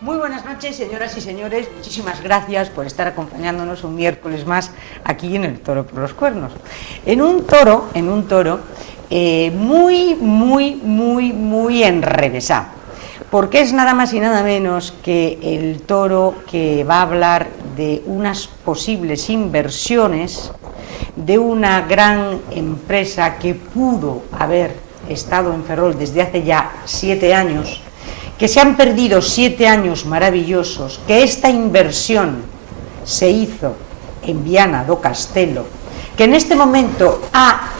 Muy buenas noches, señoras y señores. Muchísimas gracias por estar acompañándonos un miércoles más aquí en el Toro por los Cuernos. En un toro muy enrevesado, porque es nada más y nada menos que el toro que va a hablar de unas posibles inversiones de una gran empresa que pudo haber estado en Ferrol desde hace ya 7 años, que se han perdido 7 años maravillosos, que esta inversión se hizo en Viana do Castelo, que en este momento ha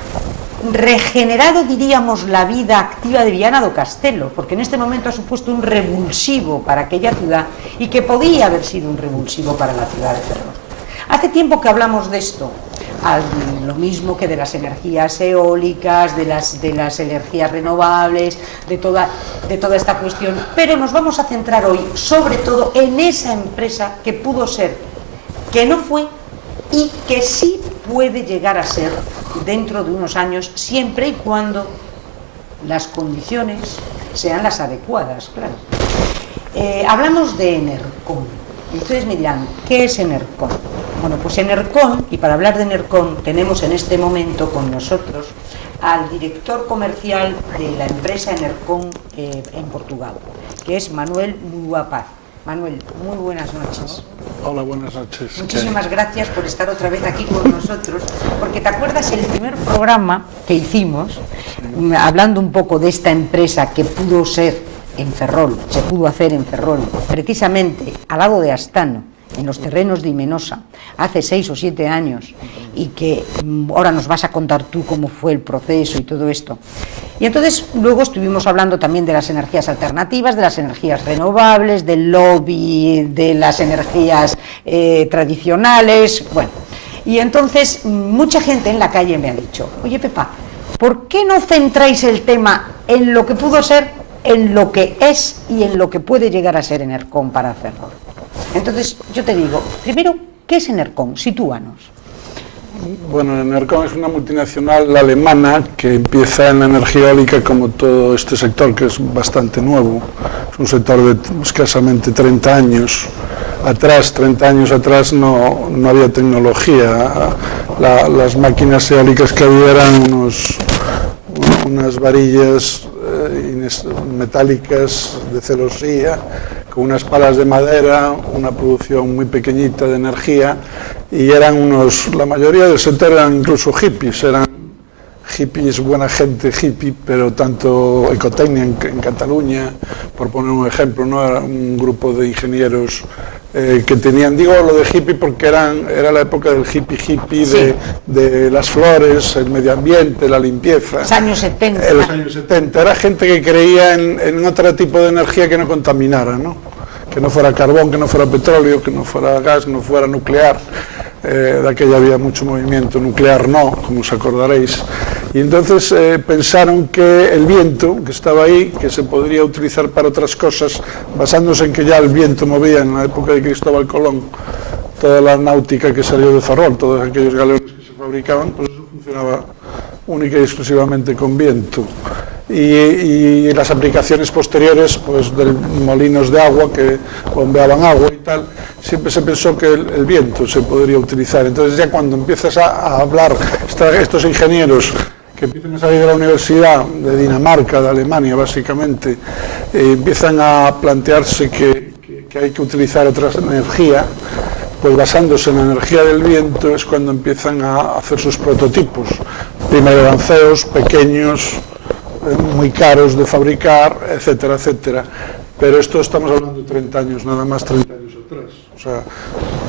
regenerado, diríamos, la vida activa de Viana do Castelo, porque en este momento ha supuesto un revulsivo para aquella ciudad y que podía haber sido un revulsivo para la ciudad de Ferrol. Hace tiempo que hablamos de esto, lo mismo que de las energías eólicas, de las energías renovables, de toda esta cuestión, pero nos vamos a centrar hoy sobre todo en esa empresa que pudo ser, que no fue y que sí puede llegar a ser dentro de unos años, siempre y cuando las condiciones sean las adecuadas, claro. Hablamos de Enercon. Y ustedes me dirán, ¿qué es Enercon? Bueno, pues Enercon, y para hablar de Enercon tenemos en este momento con nosotros al director comercial de la empresa Enercon en Portugal, que es Manuel Muruapaz. Manuel, muy buenas noches. Hola, buenas noches. Muchísimas gracias por estar otra vez aquí con nosotros, porque ¿te acuerdas el primer programa que hicimos, hablando un poco de esta empresa que pudo ser en Ferrol, se pudo hacer en Ferrol, precisamente al lado de Astano, en los terrenos de Imenosa, hace 6 o 7 años, y que ahora nos vas a contar tú cómo fue el proceso y todo esto? Y entonces luego estuvimos hablando también de las energías alternativas, de las energías renovables, del lobby, de las energías tradicionales, bueno. Y entonces mucha gente en la calle me ha dicho, oye Pepa, ¿por qué no centráis el tema en lo que pudo ser, en lo que es y en lo que puede llegar a ser Enercon para Ferrol? Entonces, yo te digo, primero, ¿qué es Enercon? Sitúanos. Bueno, Enercon es una multinacional alemana que empieza en la energía eólica como todo este sector, que es bastante nuevo. Es un sector de escasamente 30 años. 30 años atrás no había tecnología. Las máquinas eólicas que había eran unas varillas metálicas de celosía, con unas palas de madera, una producción muy pequeñita de energía, y eran la mayoría del sector eran incluso hippies, buena gente hippie, pero tanto Ecotecnia en Cataluña, por poner un ejemplo, no era un grupo de ingenieros que tenían, digo lo de hippie porque era la época del hippie, sí, de las flores, el medio ambiente, la limpieza. Los años 70. Los años 70. Era gente que creía en otro tipo de energía que no contaminara, ¿no? Que no fuera carbón, que no fuera petróleo, que no fuera gas, no fuera nuclear. De aquella había mucho movimiento, nuclear no, como os acordaréis. Y entonces pensaron que el viento, que estaba ahí, que se podría utilizar para otras cosas, basándose en que ya el viento movía en la época de Cristóbal Colón toda la náutica que salió de Ferrol, todos aquellos galeones que se fabricaban, pues eso funcionaba única y exclusivamente con viento. Y las aplicaciones posteriores, pues de molinos de agua que bombeaban agua y tal, siempre se pensó que el viento se podría utilizar. Entonces ya cuando empiezas a hablar, estos ingenieros que empiezan a salir de la universidad de Dinamarca, de Alemania básicamente, empiezan a plantearse que hay que utilizar otra energía, pues basándose en la energía del viento es cuando empiezan a hacer sus prototipos. Primero eran CEOs pequeños, muy caros de fabricar, etcétera, etcétera. Pero esto estamos hablando de 30 años, nada más 30 años atrás. O sea,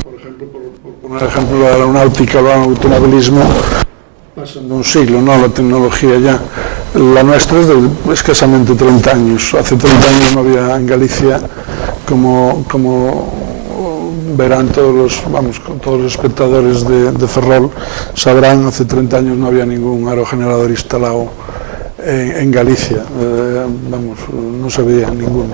por ejemplo, por poner ejemplo, la aeronáutica, el automovilismo, pasan de un siglo, ¿no? La tecnología ya. La nuestra es de escasamente 30 años. Hace 30 años no había en Galicia, como verán todos los espectadores de Ferrol, sabrán, hace 30 años no había ningún aerogenerador instalado en Galicia, no se veía ninguno.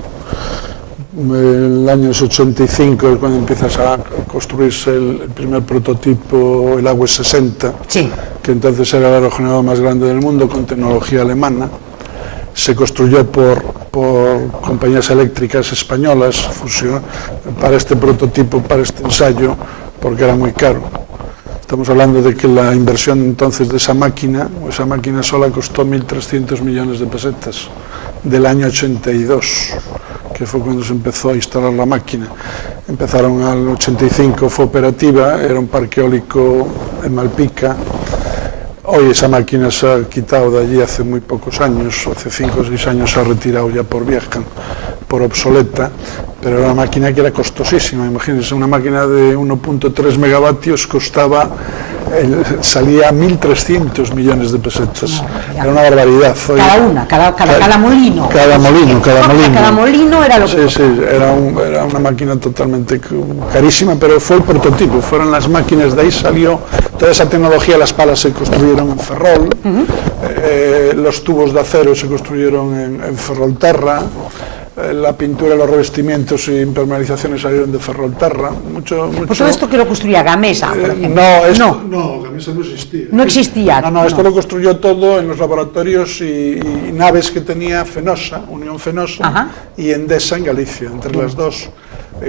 El año 85 es cuando empiezas a construirse el primer prototipo, el Agua 60, sí, que entonces era el aerogenerador más grande del mundo con tecnología alemana. Se construyó por por compañías eléctricas españolas para este prototipo, para este ensayo, porque era muy caro. Estamos hablando de que la inversión entonces de esa máquina sola costó 1.300 millones de pesetas del año 82, que fue cuando se empezó a instalar la máquina. Empezaron al 85, fue operativa, era un parque eólico en Malpica. Hoy esa máquina se ha quitado de allí hace muy pocos años, hace 5 o 6 años se ha retirado ya por vieja, por obsoleta, pero era una máquina que era costosísima. Imagínense, una máquina de 1.3 megavatios salía 1.300 millones de pesetas. Era una barbaridad. Hoy, cada molino. Cada molino. Cada molino era lo que... Sí, era una máquina totalmente carísima, pero fue el prototipo, fueron las máquinas, de ahí salió toda esa tecnología. Las palas se construyeron en Ferrol, los tubos de acero se construyeron en Ferrolterra, la pintura, los revestimientos y impermeabilizaciones salieron de Ferrolterra. Mucho. Pues todo esto que lo construía Gamesa, por ejemplo. No, Gamesa no existía. No existía. Esto lo construyó todo en los laboratorios y naves que tenía Fenosa, Unión Fenosa, y Endesa en Galicia, entre las dos. De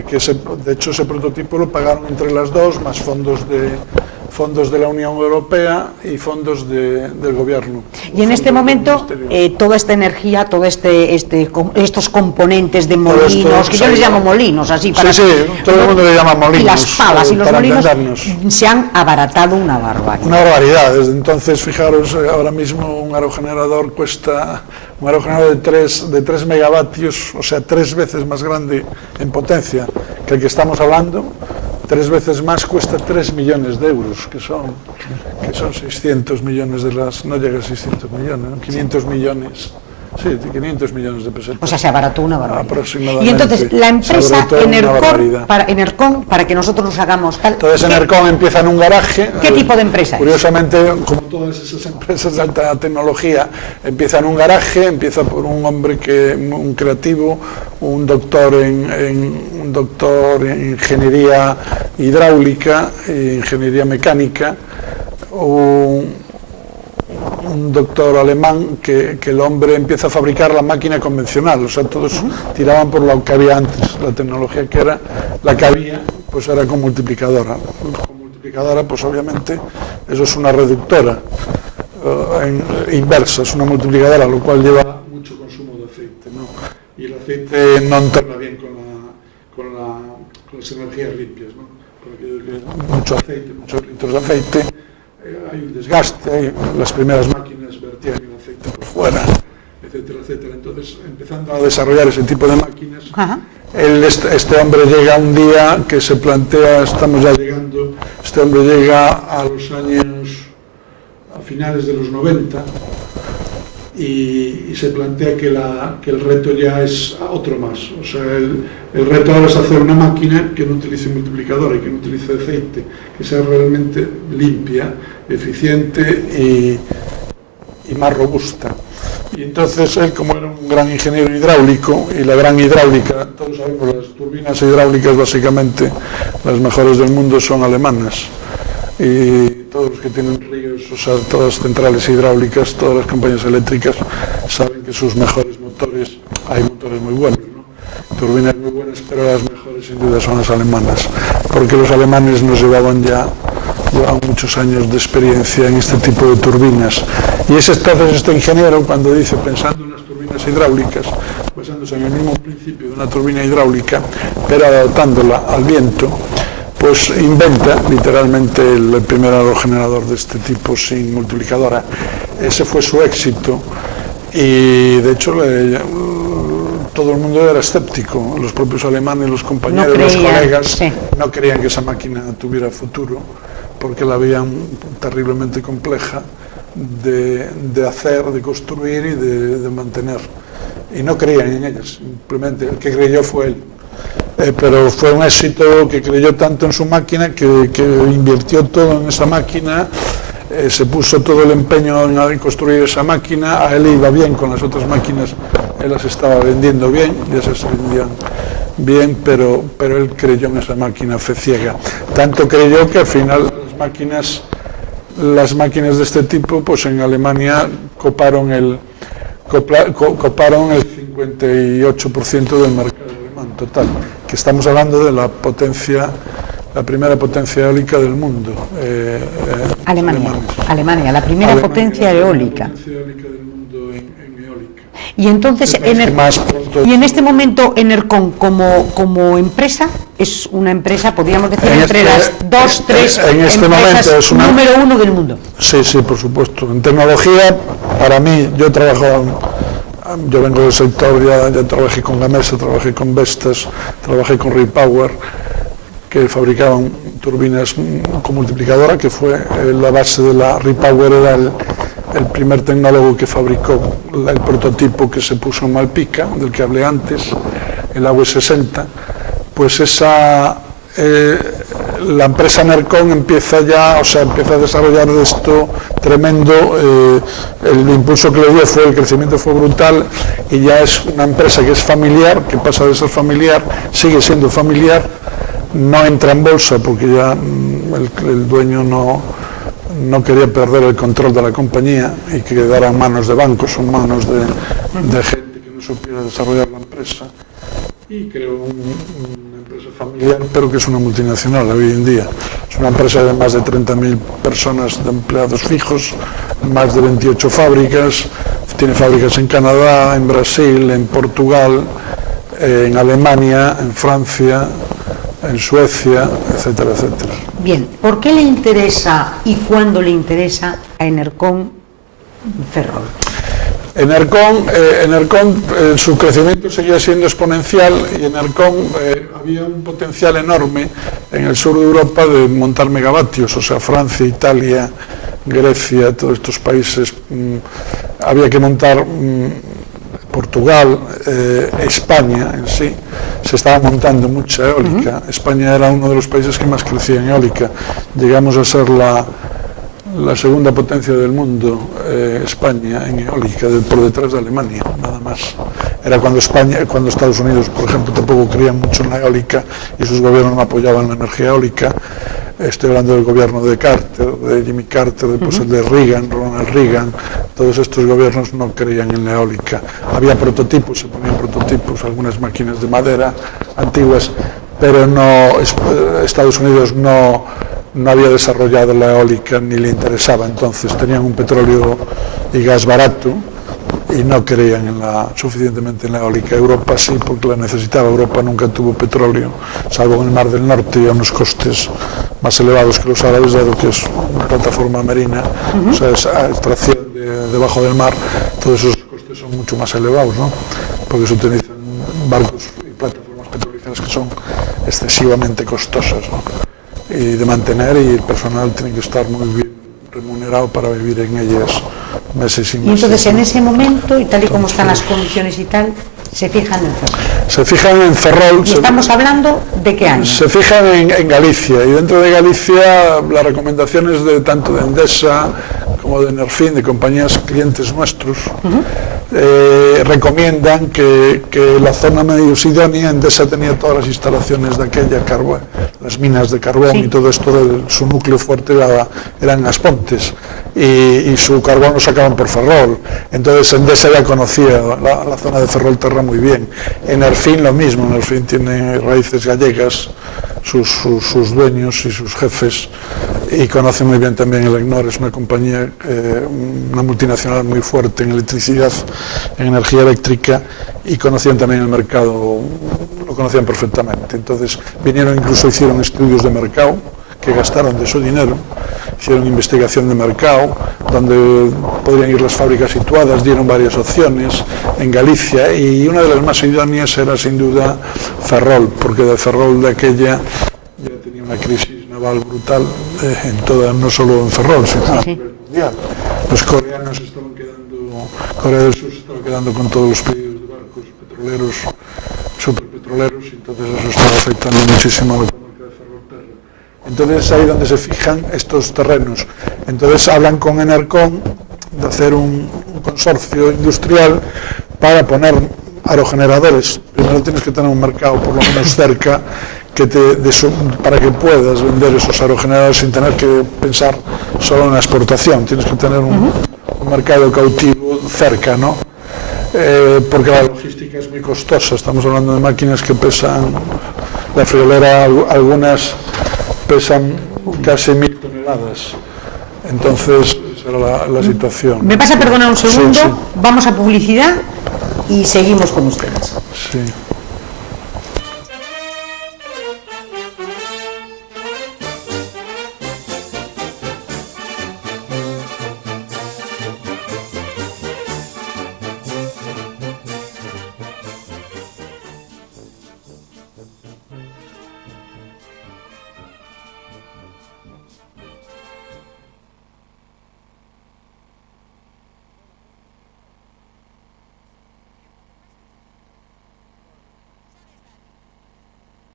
hecho ese prototipo lo pagaron entre las dos, más fondos de la Unión Europea y fondos del gobierno. Y en este momento toda esta energía, estos componentes de molinos, que yo les llamo molinos, así para... Sí, todo el mundo le llama molinos. Y las palas y los molinos se han abaratado una barbaridad. Una barbaridad. Desde entonces, fijaros, ahora mismo un aerogenerador cuesta... Un aerogenerador de 3 megavatios, o sea, 3 veces más grande en potencia que el que estamos hablando, 3 veces más, cuesta 3 millones de euros, que son 600 millones no llega a 600 millones, ¿no? 500 millones. Sí, 500 millones de pesetas. O sea, se abarató una barbaridad. Aproximadamente. Y entonces, la empresa Enercon, para que nosotros nos hagamos tal... Entonces, Enercon empieza en un garaje. ¿Qué tipo de empresa es? Curiosamente, como todas esas empresas de alta tecnología, empieza en un garaje, empieza por un hombre un creativo, un doctor en ingeniería hidráulica, ingeniería mecánica, un doctor alemán, que el hombre empieza a fabricar la máquina convencional. O sea, todos tiraban por lo que había antes. La tecnología que había, pues era con multiplicadora. Con multiplicadora, pues obviamente, eso es una reductora inversa, es una multiplicadora, lo cual lleva mucho consumo de aceite, ¿no? Y el aceite no entorna bien con las energías limpias, ¿no? Porque mucho aceite, muchos litros de aceite, hay un desgaste, las primeras máquinas vertían el aceite por fuera, etcétera, etcétera. Entonces, empezando a desarrollar ese tipo de máquinas, este hombre llega un día que se plantea, estamos ya llegando, este hombre llega a finales de los 90, y se plantea que el reto ya es otro más. O sea, el reto ahora es hacer una máquina que no utilice multiplicadora y que no utilice aceite, que sea realmente limpia, eficiente y más robusta. Y entonces él, como era un gran ingeniero hidráulico, y la gran hidráulica, todos sabemos, las turbinas hidráulicas básicamente, las mejores del mundo son alemanas. Y todos los que tienen ríos, o sea, todas las centrales hidráulicas, todas las compañías eléctricas saben que sus mejores motores, hay motores muy buenos, ¿no? Turbinas muy buenas, pero las mejores sin duda son las alemanas, porque los alemanes nos llevaban muchos años de experiencia en este tipo de turbinas. Y es entonces este ingeniero, cuando dice, pensando en las turbinas hidráulicas, basándose en el mismo principio de una turbina hidráulica, pero adaptándola al viento, pues inventa literalmente el primer aerogenerador de este tipo sin multiplicadora. Ese fue su éxito, y de hecho todo el mundo era escéptico, los propios alemanes, los compañeros, los colegas, no creían que esa máquina tuviera futuro, porque la veían terriblemente compleja de hacer, de construir y de mantener, y no creían en ella. Simplemente el que creyó fue él. Pero fue un éxito, que creyó tanto en su máquina que invirtió todo en esa máquina, se puso todo el empeño en construir esa máquina. A él iba bien con las otras máquinas, él las estaba vendiendo bien, ya se vendían bien, pero él creyó en esa máquina, fe ciega. Tanto creyó que al final las máquinas de este tipo, pues en Alemania coparon coparon el 58% del mercado alemán total, que estamos hablando de la primera potencia eólica del mundo. Alemania, la primera potencia eólica. La potencia eólica del mundo en eólica. Y entonces, y en este momento, Enercon como empresa, es una empresa, podríamos decir, entre las 2-3 empresas número 1 del mundo. Sí, por supuesto. En tecnología, para mí, yo vengo del sector, ya trabajé con Gamesa, trabajé con Vestas, trabajé con Repower, que fabricaban turbinas con multiplicadora, que fue la base de la Repower, era el primer tecnólogo que fabricó el prototipo que se puso en Malpica, del que hablé antes, el AW60. Pues la empresa Enercon empieza a desarrollar esto tremendo. El impulso que le dio el crecimiento fue brutal, y ya es una empresa que es familiar, que pasa de ser familiar, sigue siendo familiar, no entra en bolsa porque ya el dueño no quería perder el control de la compañía y que quedara en manos de bancos o en manos de gente que no supiera desarrollar la empresa, y creó una empresa familiar, pero que es una multinacional hoy en día. Es una empresa de más de 30.000 personas de empleados fijos, más de 28 fábricas, tiene fábricas en Canadá, en Brasil, en Portugal, en Alemania, en Francia, en Suecia, etcétera, etcétera. Bien, ¿por qué le interesa y cuándo le interesa a Enercon Ferrol? Enercon, su crecimiento seguía siendo exponencial, y Enercon había un potencial enorme en el sur de Europa de montar megavatios, o sea, Francia, Italia, Grecia, todos estos países. Había que montar Portugal, España en sí, se estaba montando mucha eólica. España era uno de los países que más crecía en eólica. Llegamos a ser la segunda potencia del mundo, España, en eólica, por detrás de Alemania, nada más. Era cuando Estados Unidos, por ejemplo, tampoco creían mucho en la eólica y sus gobiernos no apoyaban la energía eólica. Estoy hablando del gobierno de Carter, de Jimmy Carter, después el de Reagan, Ronald Reagan. Todos estos gobiernos no creían en la eólica. Había prototipos, se ponían prototipos, algunas máquinas de madera antiguas, pero Estados Unidos no había desarrollado la eólica ni le interesaba. Entonces tenían un petróleo y gas barato y no creían suficientemente en la eólica. Europa sí, porque la necesitaba. Europa nunca tuvo petróleo, salvo en el Mar del Norte, y a unos costes más elevados que los árabes, dado que es una plataforma marina, o sea, es extracción debajo del mar. Todos esos costes son mucho más elevados, ¿no? Porque se utilizan barcos y plataformas petrolíferas que son excesivamente costosas, ¿no? Y de mantener, y el personal tiene que estar muy bien remunerado para vivir en ellas meses y meses. Y entonces, en ese momento, y tal y como están las condiciones y tal, se fijan en Ferrol. Se fijan en Ferrol. ¿Y estamos hablando de qué año? Se fijan en Galicia, y dentro de Galicia las recomendaciones tanto de Endesa como de Nerfin, de compañías clientes nuestros, recomiendan que la zona medio idónea. Endesa tenía todas las instalaciones de aquella, las minas de carbón, sí, y todo esto, su núcleo fuerte eran Aspontes, y su carbón lo sacaban por Ferrol. Entonces Endesa ya conocía la zona de Ferrolterra muy bien. En Nerfin lo mismo. Nerfin tiene raíces gallegas, sus dueños y sus jefes, y conoce muy bien también el EGNOR. Es una compañía, una multinacional muy fuerte en electricidad, en energía eléctrica, y conocían también el mercado, lo conocían perfectamente. Entonces hicieron estudios de mercado que gastaron de su dinero, hicieron investigación de mercado, donde podrían ir las fábricas situadas, dieron varias opciones en Galicia, y una de las más idóneas era sin duda Ferrol, porque de Ferrol de aquella ya tenía una crisis naval brutal, no solo en Ferrol, sino a nivel mundial. Los coreanos Corea del Sur se estaba quedando con todos los pedidos de barcos petroleros, superpetroleros, y entonces eso estaba afectando muchísimo a la comarca de Ferrolterra. Entonces es ahí donde se fijan estos terrenos. Entonces hablan con Enercon de hacer un consorcio industrial para poner aerogeneradores. Primero tienes que tener un mercado por lo menos cerca para que puedas vender esos aerogeneradores sin tener que pensar solo en la exportación. Tienes que tener un mercado cautivo cerca, ¿no? porque la logística es muy costosa. Estamos hablando de máquinas que pesan, la friolera, algunas pesan casi 1000 toneladas. Entonces, esa era la situación. ¿Me vas a perdonar un segundo? Sí, sí. Vamos a publicidad y seguimos con ustedes. Sí.